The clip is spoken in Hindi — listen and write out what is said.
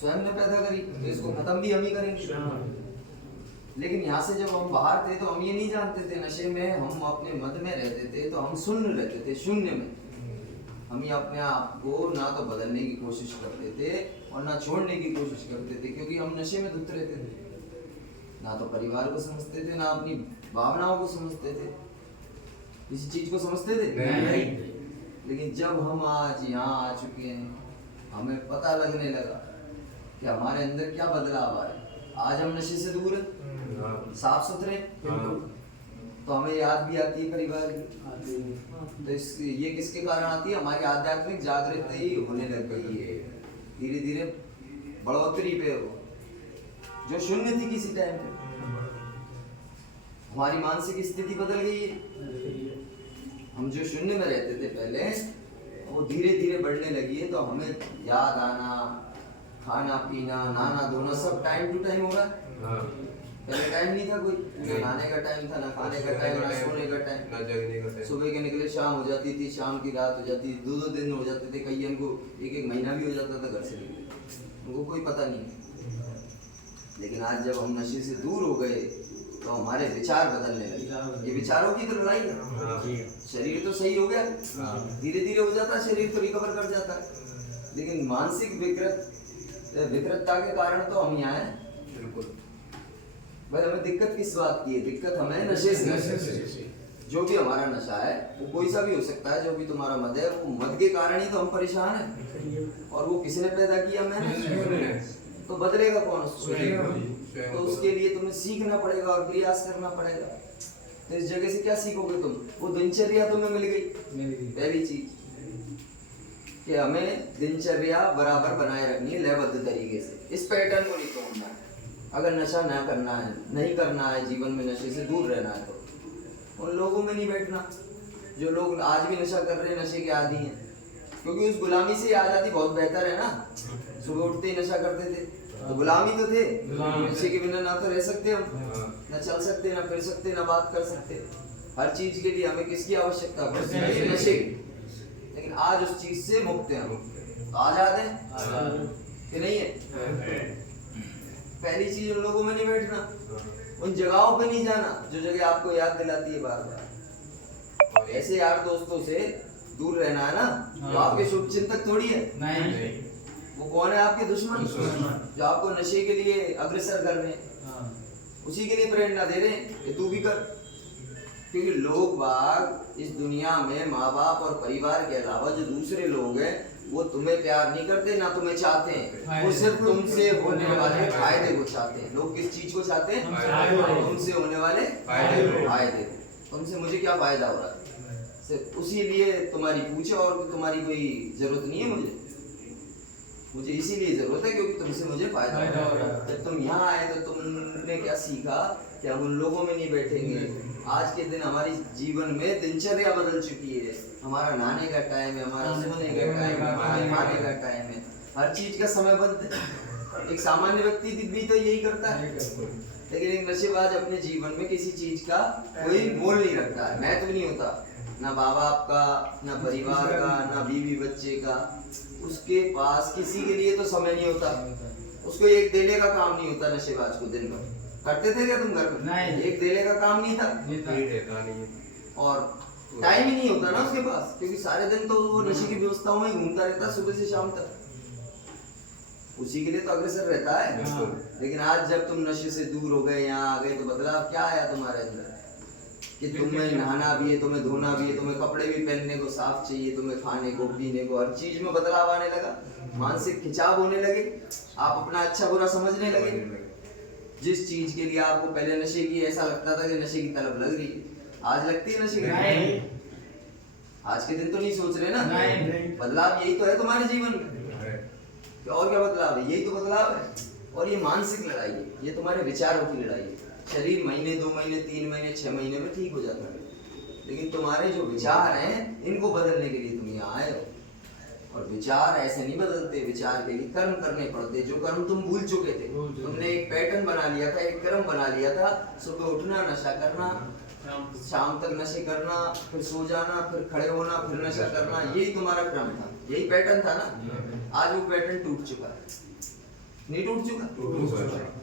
स्वयं ने पैदा करी, तो इसको खत्म भी हम ही करेंगे। लेकिन यहाँ से जब हम बाहर थे तो हम ये नहीं जानते थे, नशे में हम अपने मद में रहते थे तो हम शून्य रहते थे, शून्य में हम ही अपने आप को ना तो बदलने की कोशिश करते थे और ना छोड़ने की कोशिश करते थे, क्योंकि हम नशे में धुत रहते थे। ना तो परिवार को समझते थे, ना अपनी भावनाओं को समझते थे, किसी चीज को समझते थे नहीं। लेकिन जब हम आज यहाँ आ चुके हैं, हमें पता लगने लगा कि हमारे अंदर क्या बदलाव आए। आज हम नशे से दूर हैं, साफ सुथरे, तो हमें याद भी आती है परिवार की। तो ये किसके कारण आती है? हमारी आध्यात्मिक जागृति ही होने लग गई है, धीरे धीरे बढ़ोतरी पे हो, जो शून्य थी किसी टाइम पे। हमारी मानसिक स्थिति बदल गई है, हम जो शून्य में रहते थे पहले वो धीरे धीरे बढ़ने लगी है। तो हमें याद आना, खाना पीना, नहाना धोना सब टाइम टू टाइम होगा। पहले टाइम नहीं था कोई, ना नहाने का टाइम था, ना खाने का टाइम, ना सोने का टाइम, ना जगने का टाइम। सुबह के निकले शाम हो जाती थी, शाम की रात हो जाती थी, 2-2 दिन हो जाते थे, कई इनको 1-1 महीना भी हो जाता था घर से निकले, उनको कोई पता नहीं। लेकिन आज जब हम नशे से दूर हो गए तो हमारे विचार बदलने लगे। ये विचारों की तो लड़ाई है। शरीर तो सही हो गया, धीरे धीरे हो जाता है, शरीर तो रिकवर कर जाता है, लेकिन मानसिक विकृतता के कारण तो हम यहाँ हैं। बिल्कुल भाई, हमें दिक्कत किस बात की है? दिक्कत हमें नशे से। जो भी हमारा नशा है वो कोई सा भी हो सकता है, जो भी तुम्हारा मद है वो मद के कारण ही तो हम परेशान हैं। और वो किसने पैदा किया? मैंने। तो बदलेगा कौन उसको? तो उसके लिए तुम्हें सीखना पड़ेगा और प्रयास करना पड़ेगा। तो इस जगह से क्या सीखोगे तुम? वो दिनचर्या तुम्हें मिल गई, पहली चीज कि हमें दिनचर्या बराबर बनाए रखनी है, लयबद्ध तरीके से। इस पैटर्न को नहीं तोड़ना है। अगर नशा ना करना है, नहीं करना है, जीवन में नशे से दूर रहना है, तो उन लोगों में नहीं बैठना जो लोग आज भी नशा कर रहे हैं, नशे के आदी हैं। क्योंकि उस गुलामी से आज़ादी बहुत बेहतर है ना। सुबह उठते ही नशा करते थे तो गुलामी तो थे, नशे के बिना ना तो रह सकते हम, ना चल सकते, ना फिर सकते, ना बात कर सकते। हर चीज के लिए हमें किसकी आवश्यकता पड़ती है? नशे की। लेकिन आज उस चीज से मुक्त हैं हम, आजाद हैं कि नहीं है? पहली चीज उन लोगों में नहीं बैठना, उन जगहों पे नहीं जाना जो जगह आपको याद दिलाती है बार बार। और ऐसे यार दोस्तों से दूर रहना है ना, जो आपके शुभ चिंतक थोड़ी है। नहीं। वो कौन है? आपके दुश्मन, जो आपको नशे के लिए अग्रसर कर रहे हैं, उसी के लिए प्रेरणा दे रहे हैं कि तू भी कर। क्योंकि लोग बाग इस दुनिया में माँ बाप और परिवार के अलावा जो दूसरे लोग हैं वो तुम्हें प्यार नहीं करते, ना तुम्हें चाहते हैं। वो सिर्फ तुमसे होने वाले फायदे को चाहते हैं। लोग किस चीज को चाहते हैं? तुमसे होने वाले फायदे। तुमसे मुझे क्या फायदा हो रहा है, सिर्फ उसी लिए तुम्हारी पूछे, और तुम्हारी कोई जरूरत नहीं है मुझे इसीलिए जरूरत है क्योंकि तुमसे मुझे फायदा हो रहा है। जब तुम यहाँ आए तो तुमने क्या सीखा कि हम उन लोगों में नहीं बैठेंगे। आज के दिन हमारी जीवन में दिनचर्या बदल चुकी है। हमारा नहाने का टाइम है, हमारा सोने का टाइम है, हमारे खाने का टाइम है, हर चीज का समय बंद है। एक सामान्य व्यक्ति भी तो यही करता है, लेकिन एक नशेबाज अपने जीवन में किसी चीज का कोई मोल नहीं रखता है, महत्व नहीं होता, ना माँ बाप का, ना परिवार का, ना बीवी बच्चे का। उसके पास किसी के लिए तो समय नहीं होता, उसको एक देने का काम नहीं होता। नशेबाज को दिन भर करते थे क्या तुम घर में? नहीं, एक देने का काम नहीं था। और टाइम ही नहीं होता ना उसके पास, क्योंकि सारे दिन तो वो नशे की व्यवस्थाओं में घूमता रहता, सुबह से शाम तक, उसी के लिए तो अग्रसर रहता है। लेकिन आज जब तुम नशे से दूर हो गए, यहाँ आ गए, तो बदलाव क्या आया तुम्हारे अंदर कि तुम्हें नहाना भी है, तुम्हें धोना भी है, तुम्हें कपड़े भी पहनने को साफ चाहिए, तुम्हें खाने को पीने को, हर चीज में बदलाव आने लगा। मानसिक खिंचाव होने लगे, आप अपना अच्छा बुरा समझने लगे। जिस चीज के लिए आपको पहले नशे की ऐसा लगता था कि नशे की तलब लग रही है, आज लगती है नशे की? आज के दिन तो नहीं सोच रहे ना। बदलाव यही तो है तुम्हारे जीवन में, और क्या बदलाव है? यही तो बदलाव है। और ये मानसिक लड़ाई है, ये तुम्हारे विचारों की लड़ाई है। शरीर महीने, 2 महीने, 3 महीने, 6 महीने में ठीक हो जाता है, लेकिन तुम्हारे जो विचार हैं इनको बदलने के लिए तुम यहाँ आए हो। और विचार ऐसे नहीं बदलते, विचार के लिए कर्म करने पड़ते, जो कर्म तुम भूल चुके थे। तुमने एक पैटर्न बना लिया था, एक क्रम बना लिया था, सुबह उठना, नशा करना, शाम तक नशे करना, फिर सो जाना, फिर खड़े होना, फिर नशा करना, यही तुम्हारा क्रम था, यही पैटर्न था ना। आज वो पैटर्न टूट चुका है। नहीं टूट चुका? टूट चुका है।